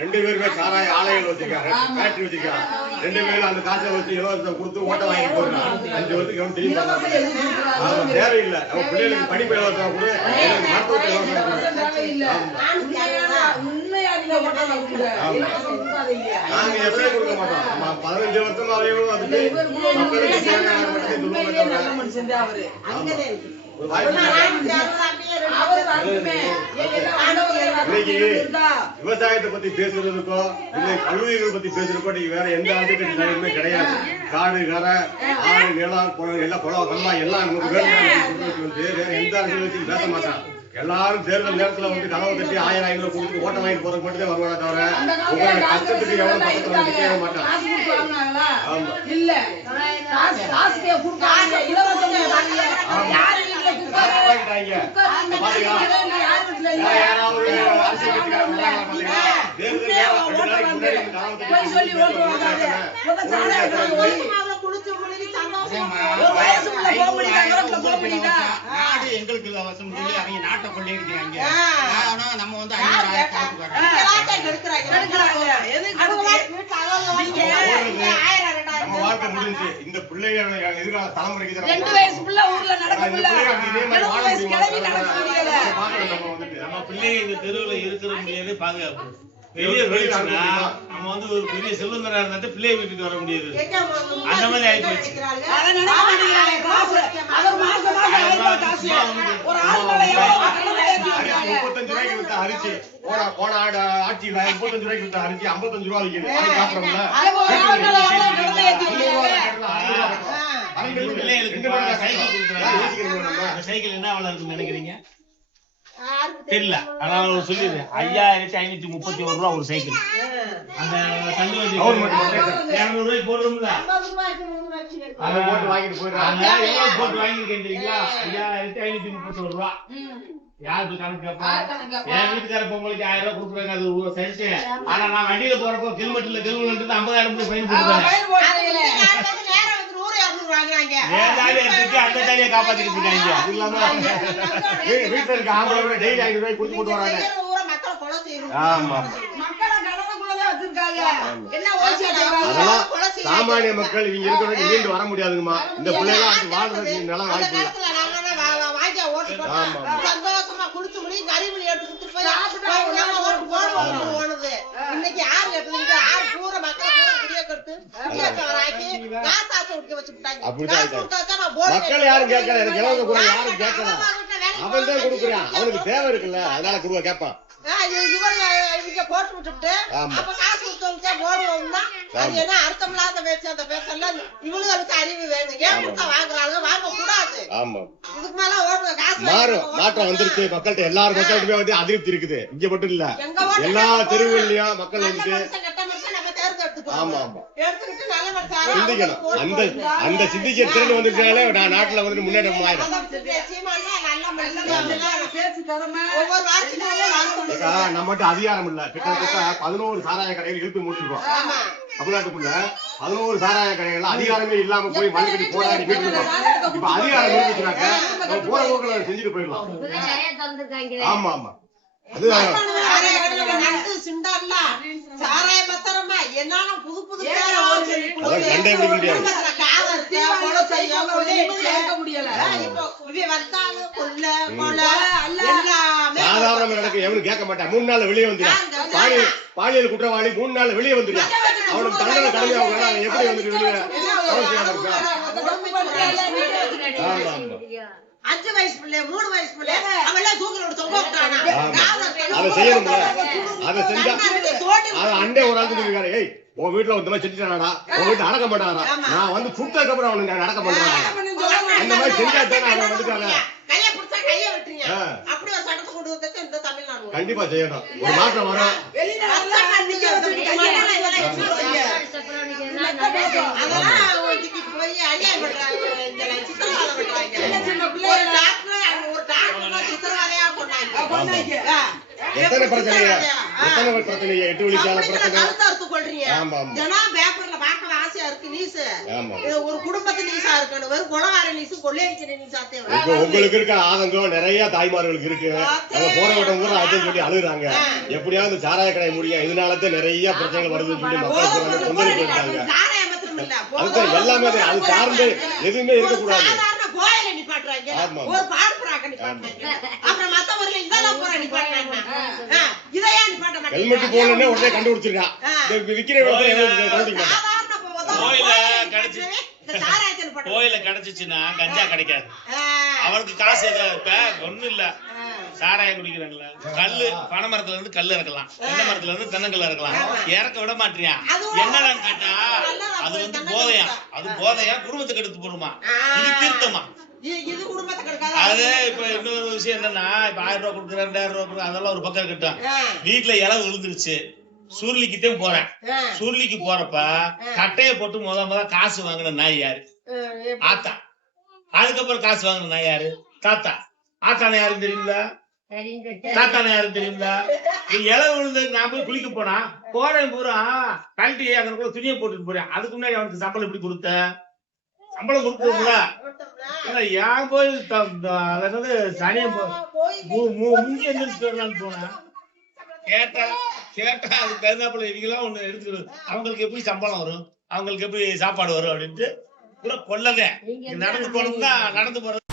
ரெண்டு பேருமே சாராய ஆலைகள் வச்சிருக்காங்க, ஃபேக்டரி வச்சிருக்காங்க. ரெண்டு பேரும் அந்த காசை வச்சு இலவசத்தை கொடுத்து ஓட்ட வாங்கி போடுறாங்க. 5 வருஷத்துக்கு அவன் திரும்பி தேவையில்லை. அவன் பிள்ளைகளுக்கு படிப்பு இலவசம் கொடு, மருத்துவத்தை இலவசம் கொடு. நாங்க எப்படியே கொடுக்க மாட்டோம். 15 வருஷமாவே வந்துட்டு மக்களுக்கு தேவையான மட்டும் சொல்லுவாங்க. விவசாயத்தை பத்தி பேசுறதுக்கோ இல்ல கல்லூரிகளை பத்தி பேசுறதுக்கோ நீங்க வேற எந்த ஆண்டுமே கிடையாது. காடு கரை ஆறு நிலம் எல்லாம் குளம் கம்பா எல்லாம் வேற எந்த அரசியல் வச்சு பேச மாட்டான். எல்லாரும் தேர்தல் நேரத்துல வந்து கனவு தட்டி 1000 கொடுத்து ஓட்ட வாங்கி போறது மட்டும் தான் வருவாங்க தவிர உங்களோட கஷ்டத்துக்கு எவ்வளவு பக்கத்துல நிற்க மாட்டான். எங்களுக்கு இலவசம் சொல்லி அவங்க நாட்டை கொள்ளையடிக்கிறாங்க. நம்ம வந்து நம்ம வாழ்க்கை முடிஞ்சு இந்த பிள்ளைகள் எதிர்கால தலைமுறைக்கு 2 வயசு பிள்ளை ஊர்ல நடக்கல. நம்ம பிள்ளைங்க இந்த தெருவுல இருக்கிற முடியாது. பாதுகாப்பு வெளியே வெளிச்சுனா நம்ம வந்து ஒரு பெரிய செல்வந்தரா இருந்துட்டு பிள்ளைய வீட்டுக்கு வர முடியாது. அந்த மாதிரி ஆயிப்போச்சு. அரிசி போன ஆட்சியில 35 ரூபாய்க்கு வித்த அரிசி 55 ரூபாய் விற்குது. சைக்கிள் என்ன விலை இருக்குன்னு நினைக்கிறீங்க? தெரியல. அதனால சொல்லிடுறேன். 5531 ரூபா ஒரு சைக்கிள். அந்த தள்ளி வச்சு 200 ரூபாய்க்கு போடுறோம்ல, அதை போட்டு வாங்கிட்டு போயிடுறாங்க. போட்டு வாங்கிருக்கேன் தெரியுங்களா? 5531 ரூபா. யாருக்கு கணக்கு கேட்பா? என் வீட்டுக்கார பொங்கலுக்கு 1000 ரூபாய் கொடுக்குறாங்க. அது சரிச்சு. ஆனா நான் வண்டியில போறப்போ ஹெல்மெட்ல ஹெல்மெட் 50,000 ஃபைன் போட்டுருக்காங்க. அந்த தாலியை காப்பாத்திட்டு இருக்காங்க. வீட்டுல இருக்க ஆம்பளை டெய்லி 500 ரூபாய் கொடுத்து போட்டு வராங்க. சாமானிய மக்கள் இவங்க இருக்கிறவங்க மீண்டு வர முடியாதுங்கம்மா. இந்த பிள்ளைங்க வாழ்றதுக்கு நிலம் வாய்ப்பு இல்லை. சந்தோஷமா குடிச்சு முடி கறிமொழி எடுத்துக்கிட்டு போனது. இன்னைக்கு யாரு எடுத்துக்கிட்டு யாரு பூர மக்கள் பூரா குடிய கட்டு மக்கள் யாரும் கேட்கல. எனக்கு இலவச கூட யாரும் கேட்கல. அவன் தான் கொடுக்குறான். அவனுக்கு தேவை இருக்குல்ல, அதனால கொடுக்க கேட்பான். போட்டு விட்டுட்டு அப்ப காசு கொடுத்தவங்க போடுவோம் தான். அது என்ன அர்த்தம் இல்லாத பேச்சு. அந்த பேச்செல்லாம் இவங்களுக்கு அறிவு வேணும். ஏன் கொடுத்தா வாங்குறாங்க, வாங்க கூடாது. இதுக்கு மேல ஓடுற காசு மாற்றம் வந்துருச்சு. மக்கள்கிட்ட எல்லாரும் மக்கள்கிட்ட வந்து அதிருப்தி இருக்குது. இங்க மட்டும் இல்ல, எல்லா தெருவுகள்லயும் மக்கள் வந்துட்டு அந்த சிந்திக்க திறன் வந்துட்டாலே நாட்டுல வந்து முன்னேற்றம் ஆயிடும். நம்மகிட்ட அதிகாரம் இல்ல. கிட்டத்தட்ட 11 சாராய கடைகள் இழுத்து முடிச்சிருக்கோம். தமிழ்நாட்டுக்குள்ள 11 சாராய கடைகள் அதிகாரமே இல்லாம போய் மண்ணுக்கடி போராடி போயிருக்கோம். இப்ப அதிகாரம் இருந்துச்சுனாக்க போற போக்குல செஞ்சுட்டு போயிடலாம். ஆமா ஆமா. சாராய பத்திரமா என்னன்னா புது புது சாதாரண எனக்கு எவனும் கேட்க மாட்டான். 3 நாள்ல வெளியே வந்துட்டான். பாலியல் குற்றவாளி 3 நாள்ல வெளியே வந்துட்டான். அவனுக்கு தண்டனை கடுமையாக எப்படி வந்துட்டு வெளியே 5 வயசு பிள்ளை 3 வயசு பிள்ளை அவெல்லாம் தூக்கில தொங்க விட்டானா? அதை செய்யணும்ல. அதை செஞ்சா அது அண்டே ஒரு ஆள் இருக்காரு. ஏய் உன் வீட்டுல இந்த மாதிரி செஞ்சுட்டானா? உன் வீட்டுல அடக்க மாட்டாரா? நான் வந்து சுட்டதுக்கு அப்புறம் அவனுக்கு அடக்க பண்றாங்க. அந்த மாதிரி செஞ்சாத்தானே அவன் வந்துட்டாங்க. கையை பிடிச்சா கையை விட்டுறீங்க. அப்படி ஒரு சட்டத்தை கொண்டு வந்தது இந்த தமிழ்நாடு கண்டிப்பா செய்யணும். ஒரு மாற்றம் வரும். அதெல்லாம் போய் அநியாயம் பண்றாங்க. எத்தனை பிரச்சனையா எத்தனை பிரச்சனையா 8 வழிச்சாலை பிரச்சனை கருத்து கொள்றீங்க ஆமா தினம் பேப்பர்ல பார்க்கலாம் ஆசையா இருக்கு நியூஸ் ஆமா ஒரு குடும்பத்து நியூஸா இருக்கணும் வெறும் கொலகார நியூஸ் கொள்ளையடிக்கிற நியூஸாத்தே உங்களுக்கு இருக்க ஆதங்கம் நிறைய தாய்மார்களுக்கு இருக்கு நம்ம போற விடம் கூட அதுன்னு சொல்லி அழுகுறாங்க எப்படியாவது சாராய கடை முடியும் இதனாலதான் நிறைய பிரச்சனைகள் வருதுன்னு சொல்லி மக்கள் தொந்தரவு இருக்காங்க அதுதான் எல்லாமே அது சார்ந்து எதுவுமே இருக்கக்கூடாது கோயில நிப்பாட்டுறாங்க ஒரு பார்ப்பராக நிப்பாட்டுறாங்க அப்புறம் மத்தவர்ல இதெல்லாம் போற நிப்பாட்டுறாங்க இதையா நிப்பாட்ட மாட்டாங்க ஹெல்மெட் போடலன்னா உடனே கண்டுபிடிச்சிருக்கான் கோயில கிடைச்சிச்சுன்னா கஞ்சா கிடைக்காது அவனுக்கு காசு இப்ப ஒண்ணும் இல்ல சாராயம் குடிக்கிறாங்கல்ல கல்லு பனை மரத்துல இருந்து கல்லு இறக்கலாம் தென்னை மரத்துல இருந்து தென்னங்கல்ல இறக்கலாம் இறக்க விட மாட்டியா என்னடான்னு கேட்டா அது வந்து போதையா குடும்பத்துக்கு எடுத்து போடுமா இது தீர்த்தமா அது இப்ப இன்னொரு விஷயம் என்னன்னா இப்ப 1000 ரூபாய் கொடுக்குற 2000 ரூபாய் கொடுக்குற அதெல்லாம் ஒரு பக்கம் இருக்கட்டும் வீட்டுல இலை விழுந்துருச்சு சுருளிக்குத்தான் போறேன் சுருளிக்கு போறப்ப கட்டைய போட்டு முத காசு வாங்கின நாய் யாரு ஆத்தா அதுக்கப்புறம் காசு வாங்கின நாய் யாரு தாத்தா ஆத்தான யாரும் தெரியுங்களா தாத்தான யாரும் தெரியுங்களா இலை விழுந்து நான் போய் குளிக்க போனா போறேன் பூரா கழட்டி அதனுக்குள்ள துணியை போட்டுட்டு போறேன் அதுக்கு முன்னாடி அவனுக்கு சம்பளம் எப்படி கொடுத்த சம்பளம் கொடுத்தோம்ல ஏன் போய் அதாவது சனியம் முங்கி எந்திரிச்சு போனா கேட்டா அதுக்கு தகுந்தாப்புல இவங்கெல்லாம் ஒண்ணு எடுத்துக்கிறது அவங்களுக்கு எப்படி சம்பளம் வரும் அவங்களுக்கு எப்படி சாப்பாடு வரும் அப்படின்ட்டு கொள்ளதே நடந்து போனோம்னா நடந்து போறது